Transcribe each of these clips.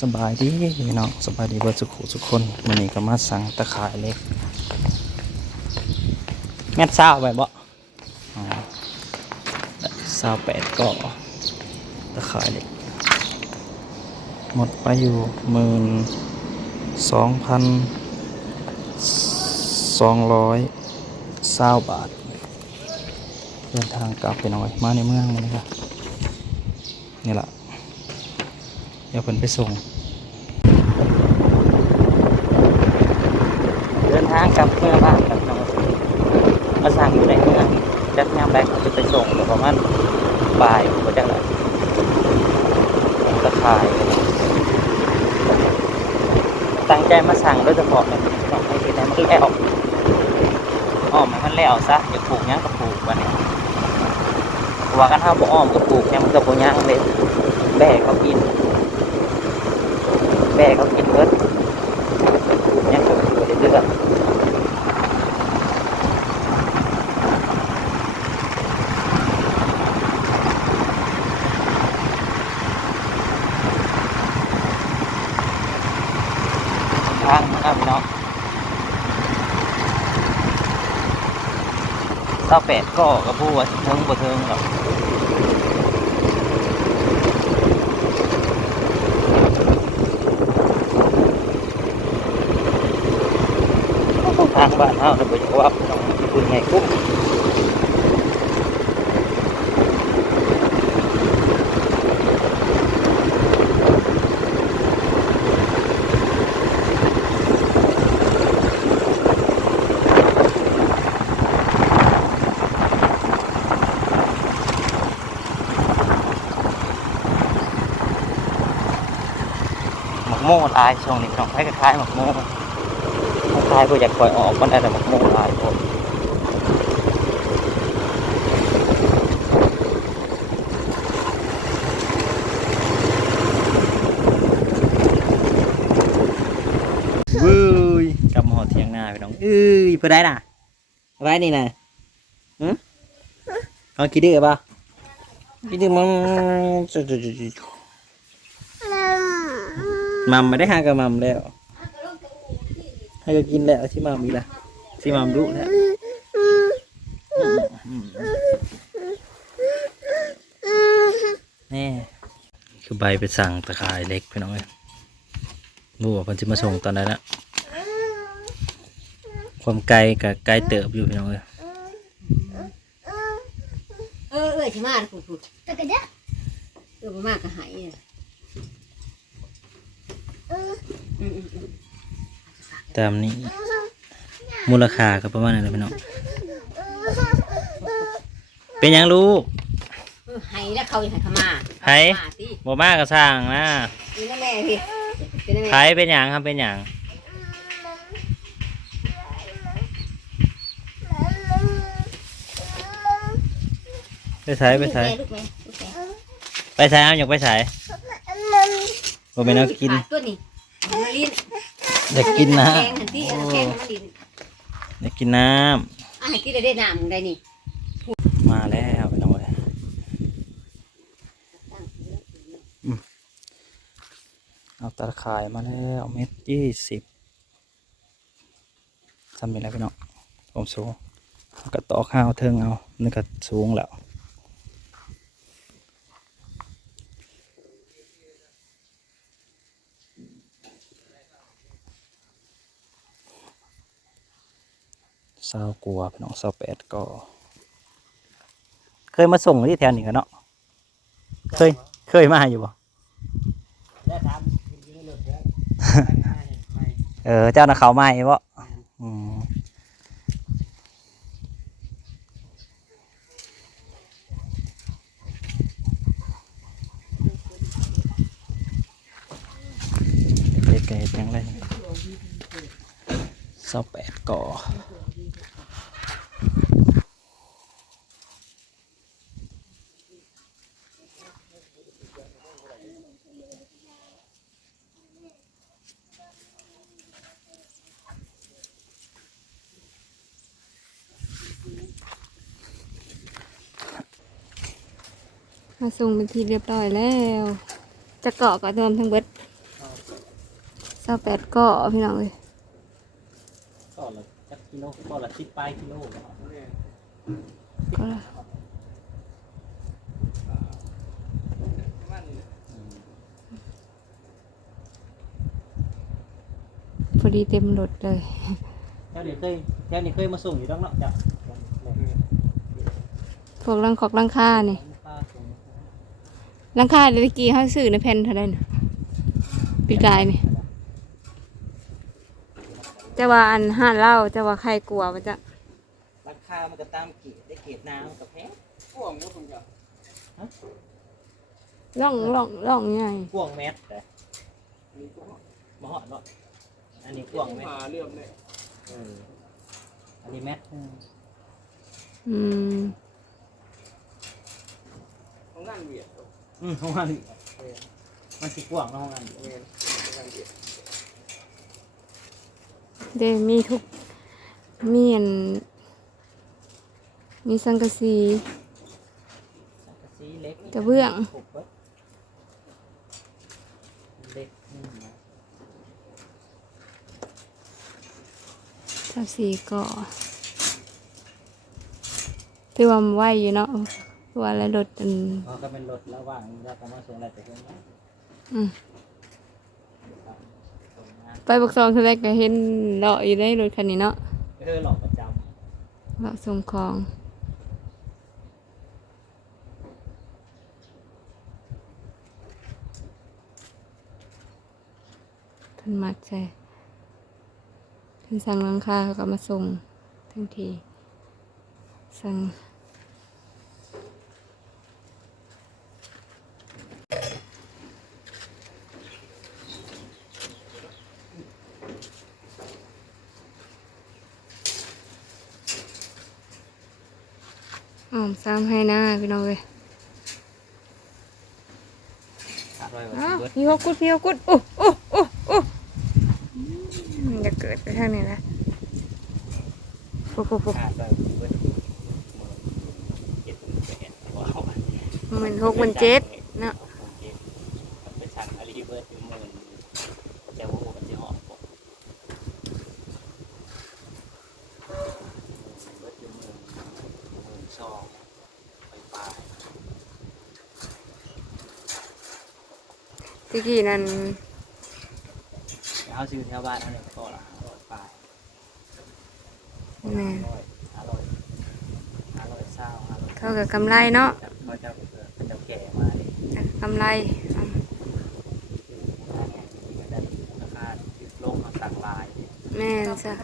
สบายดีพี่น้องสบายดีเบิดสุขุสุกคนวันนี้ก็มาสั่งตะขายเล็กแม่เศร้าไปบ่อ๋อเศร้าแปดก็ตะขายเล็กหมดไปอยู่หมื่นสองพันสองร้อยเศร้าบาท เดินทางกลับไปหน่อยมาในเมืองนี่ครับนี่แหละ เดี๋ยวเพิ่นไปส่ง เดินทางกลับเมื่อบ้านครับน้องมาสั่งอยู่ในเมืองจักยามแรกเขาจะไปส่งเดี๋ยวประมาณบ่ายผมก็จะเลยตะขาย ตั้งใจมาสั่งโดยเฉพาะเลยต้องให้ที่ไหนมันแล้วอ้อมมันแล้วซะอย่าปลูกยังก็ปลูกวันนี้ว่ากันถ้าบ่อ้อมก็ปลูกยังมันก็บ่ยังเลยแบกเขากิน แม่เขากินเบิดยังก็อยู่เลือดทางนะครับพี่น้องเศร้าแปดก็กระพู้ว่าเทิงบ่เทิงหรอก ทางบ้านเฮาเนี่ยบ่อยากว่าน้องคุณไงกุ้งหมกโม่ลายช่วงนี้น้องคล้ายคล้ายๆหมกโม่คล้ายๆก็อยากปล่อยออกมันอาจจะหมกโม่ลายผมวุ้ยกลับมาหอเทียงหน้าไปน้องเอ้ยไปได้น่ะไปได้นี่น่ะหืมเขาคิดดื้อป่ะคิดดื้อมันมัมไม่ได้หากับมัมแล้ว ให้ก็กินแล้วที่มามอีกละที่มามดุแล้วนี่คือใบไปสั่งตะขายเล็กพี่น้องเอ้ยรู้ว่าเพิ่นจะมาส่งตอนนั้นนะความไกลกับไกลเติบอยู่พี่น้องเอ้ยเออเออชิมาพูดพูดตะกะเด้อเออบ่มากก็หายอะอืมอืมอืม ตามนี้ มูลค่าก็ประมาณนั้นแหละพี่น้องเป็นหยังลูกเออหายแล้วเขาอีกให้เขามาไผมาสิบ่มากก็สร้างนะนี่นั่นแม่พี่เป็นนั่นไผแม่เป็นหยังครับเป็นหยังไปใช้ไปใช้ลูกแม่ลูกแม่ไปใช้เอาอยากไปใช้บ่เป็นเอากิน ขาดตัวนี้มันลิ้น อยากกินนะแกงหันที่เอาแกงมันลิ้นอยากกินน้อะให้ที่ได้ได้น้ำมึงได้นี่ำมาแล้วไปน้องเอ้ยอืมเอาตะข่ายมาแล้วเม็ดยี่สิบทำเป็นไรพี่น้องผมสูงแล้วก็ตอกข้าวเทิงเอานี่ก็สูงแล้ว เศร้ากลัวพี่น้องเศร้าแปดก็ เคยมาส่งที่แถวนี้กันเนาะเคยเคยมาอยู่บ่เออเจ้าน่ะเขาใหม่บ่อืมเด็กๆเฮ็ดหยังไรเศร้าแปดก่อ มาส่งเป็นทีเรียบร้อยแล้ว จะเกาะก็รวมทั้งเบิดาแปดก็พี่น้องเลยก็ละจักกิโลก็ละสิบปลายกิโลเนาะก็ละพอดีเต็มรถเลยเจ้าเดี๋ยวเคยเจ้านี่เคยมาส่งอยู่ต้องเนาะจ้ะพวกรังขอกรังค่านี่ค่าส่ง รังค่าเดลิกี้เขาซื้อในแผ่นเท่าไหร่นะปีกายนี่จะว่าอันห้านเหล้าจะว่าใครกลัวมันจะราคามันก็ตามเกรดได้เกรดน้ำกับแพงล่องล่องล่องใหญ่กวางแมทแต่มาหอดเนาะอันนี้กวางแมทมาเรื่องเนี่ยเอออันนี้แมทอืมอืมของงานเวียด อืมของมันมันสิกวางเนาะของมันเวียดของงานเวียดเดมีทุกมีอันมีสังกะสี สังกะสีเล็กกระเบื้องครบเบิดเล็กอืมนะเท่าสีก่อถือว่ามันไหวอยู่เนาะ ว่าแล้วรถอันเพราะก็เป็นรถระหว่างเราก็มาส่งอะไรแต่เพิ่นนะอืมส่งงานไปบักซองคือแรกก็เห็นเลาะอยู่ในรถคันนี้เนาะเออหลอกประจเลาะส่งของเพิ่นมัดใช่เพิ่นสั่งหลังคาเขาก็มาส่งทันทีสั่ง อ๋อมซ้ำให้หน้าพี่น้องเลยำขาดไว้ไว้อ้าวเบิดพี่ฮกุดพี่ฮกุดโอ้โอ้โอ้โอ้มันจะเกิดไปทางไหนล่ะปุ๊บปุ๊บปุ๊บขาดไว้เบิดเจ็ดแปดว้าวหมันหกหมันเจ็ดเนาะ ไปสั่งอาลีเบิร์ดอยู่หมื่นเจ้าโอ้กันจะหอมปกเบิร์ดอยู่หมื่นหมื่นสองไปปลาย ตะกี้นั่นเอาซื้อแถวบ้านเท่านี้ก็ละร้อยปลายแม่ร้อยห้าร้อยห้าร้อยเศร้าห้าร้อยเท่ากับกำไรเนาะเขาเจ้าเกิดเจ้าแก่มาเลยกำไรอะได้ราคาลงมาต่างลายแม่นจ้ะ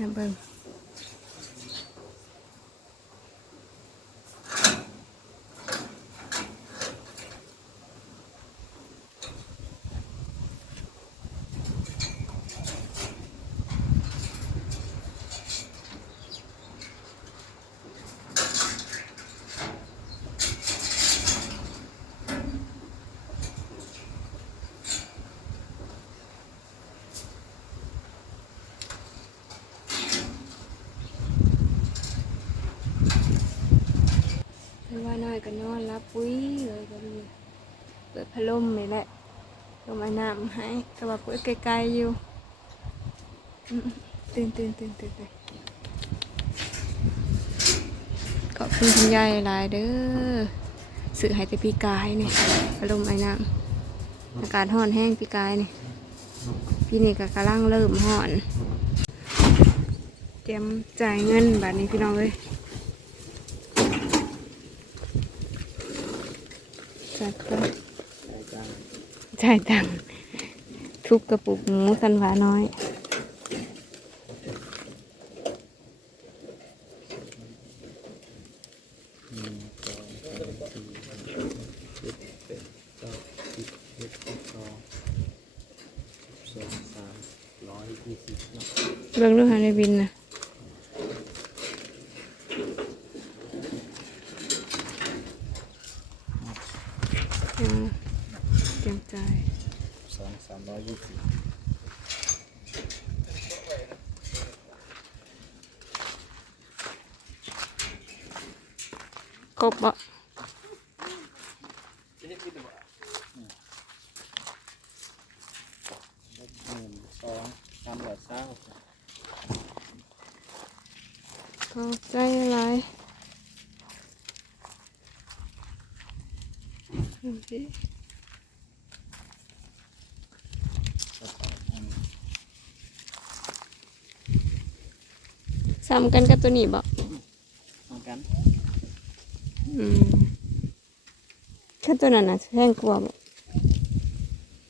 น้ำเบิ่ง เพิ่ว่าน้อยก็นอนรับปุ้ยเลยก็ดีเปิดพัดลมนี่แหละลมไอ้น้ำให้ก็ว่าเปิดไกลๆอยู่ตื่นตื่นตื่นตื่นตื่นขอบคุณคุณยายหลายเด้อสื่อให้แต่ปีกายเนี่ยพัดลมไอ้น้ำอากาศร้อนแห้งปีกายเนี่ยพี่นี่ก็กำลังเริ่มร้อนเตรียมจ่ายเงินบัดนี้พี่น้องเลย จัดไปจ่ายตังค์ทุบกระปุกหมูสันหวาน้อยสองสามร้อยยี่สิบเนาะเบิ่งดูหาในบินนะเตรียมเตรียมจ่าย ส อยยี่สิบครบบ่ะเฮ็ดกินได้บ่หนึ่งสองสามร้อยเศร้าขอบใจหลายโอเค ซ้ำกันกับตัวนี้บ่เหมือนกันอืมแค่ตัวนั้นน่ะแพงกว่าบ่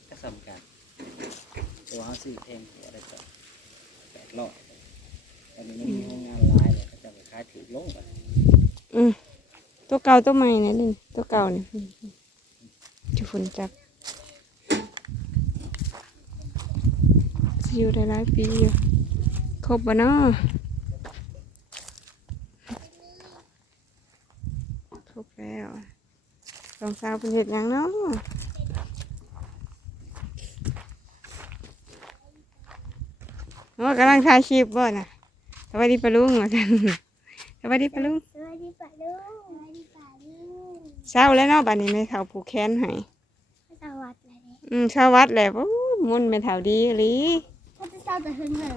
ก็สำคัญตัวเขาซื้อแพงกว่าได้ต่อแปดร้อยอันนี้มันมีโรงงานหลายเลยเขาจะไปขายถือลงไปอืมตัวเก่าตัวใหม่เนี่ยนี่ตัวเก่าเนี่ยจะฝนจับสิอยู่ได้หลายปีอยู่ครบบ่เนาะครบแล้ว สองสาวเป็นเห็ดหยังเนาะโอ้กำลังถ่ายคลิปบ่น่ะสวัสดีปะลุงว่าซั่นสวัสดีปะลุงสวัสดีป่าลุงสวัสดีป่าลุงเช้าแล้วเนาะบัดนี้แม่เฒ่าผูกแขนให้สวัสดีเลยอืมเช้าวัดแหละโอ้มุนแม่เฒ่าดีอีหลีเขาจะเศร้าแต่หึงเลย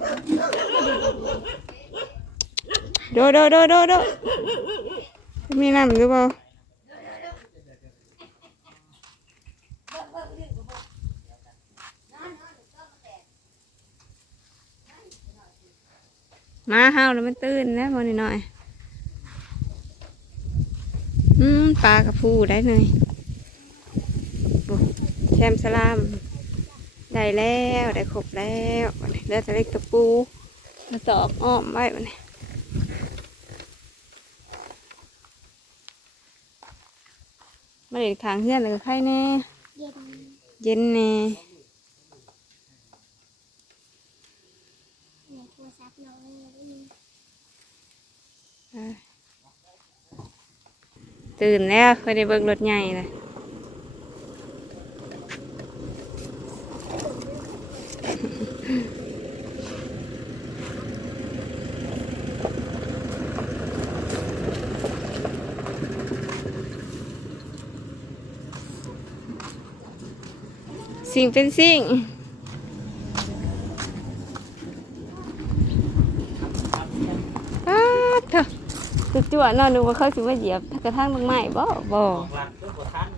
โดโดโดโดโดมีน้ำหรือเปล่า มาห้าวแล้วมันตื่นแล้วพอนิดหน่อยอืมปลากระพูได้เลยโอ้แชมสลาม ได้แล้วได้ครบแล้ววันนี้เหลือแต่เล็กตะปูมาตอกอ้อมไว้วันนี้มาเด็กทางเพื่อนเลยใครแน่ เย็นเย็นแน่ เนี่ยโทรศัพท์น้องเลยได้ยิน อ่า ตื่นแล้วเคยได้เบิกรถใหญ่เลยสิ่งเป็นสิ่ง อ้าวเถอะ จุดจวดเนอนดูว่าเขาสิว่าเหยียบกระทั่งตรงไม้บ่บ่ออกหลักเพื่อปวดทัน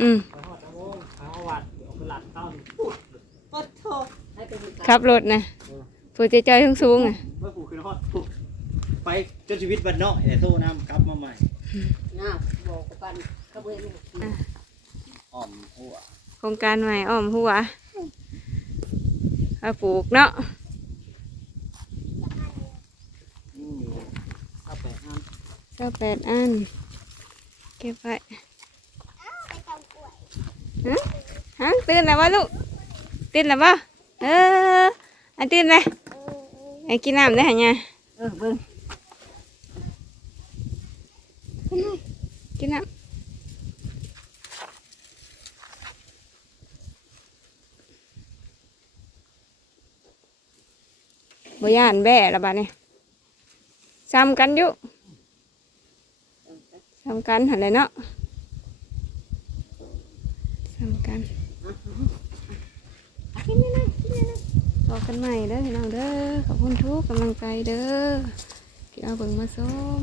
อืมไปหอดตะวงไปหอดวัดเดี๋ยวเอาไปหลักเต้านี่ปุ๊ดปัดโถให้เป็นมือขับรถนะผู้ใจจอยสูงๆอะเมื่อกูขึ้นฮอดปุ๊บไปจนชีวิตบัดเนาะแต่โทษน้ำกลับมาใหม่น้าบอกกับปันก็เบื่อนี่อ่อมหัวโครงการใหม่อ้อมหัวเอาปลูกเนาะ อืมเอาไปอัน เจ้าแปดอัน เก็บไว้ไปตำกล้วยฮะฮะตื่นแล้ววะลูก ตื่นแล้ววะเอออันตื่นเลยเออเออไอ้กินน้ำได้หะเนี่ยเออเบิ่งกินน้ำบ่ย่านแบ่ละบาดนี้ซ้ำกันอยู่ ซ้ำกันหันเลยเนาะทำกันต่อกันใหม่เด้อพี่น้องเด้อขอบคุณทุกกำลังใจเด้อที่เอาเบิ่งมาส้ม